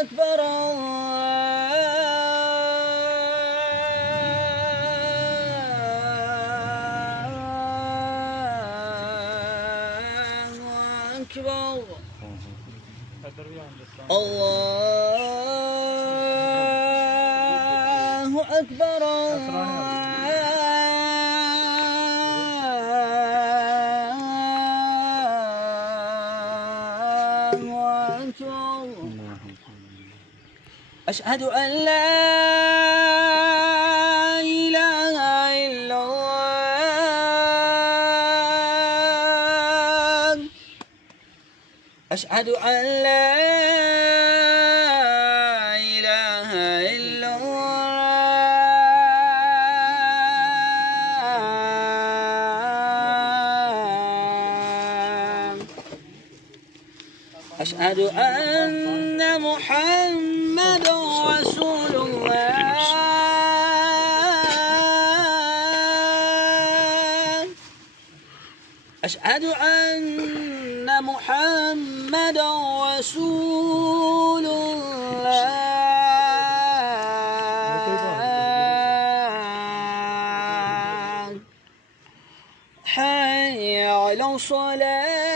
أكبر الله أكبر أشهد أن لا إله إلا الله أشهد أن لا إله إلا الله أشهد أن محمد رسول الله أشهد أن محمد رسول الله حي على الصلاة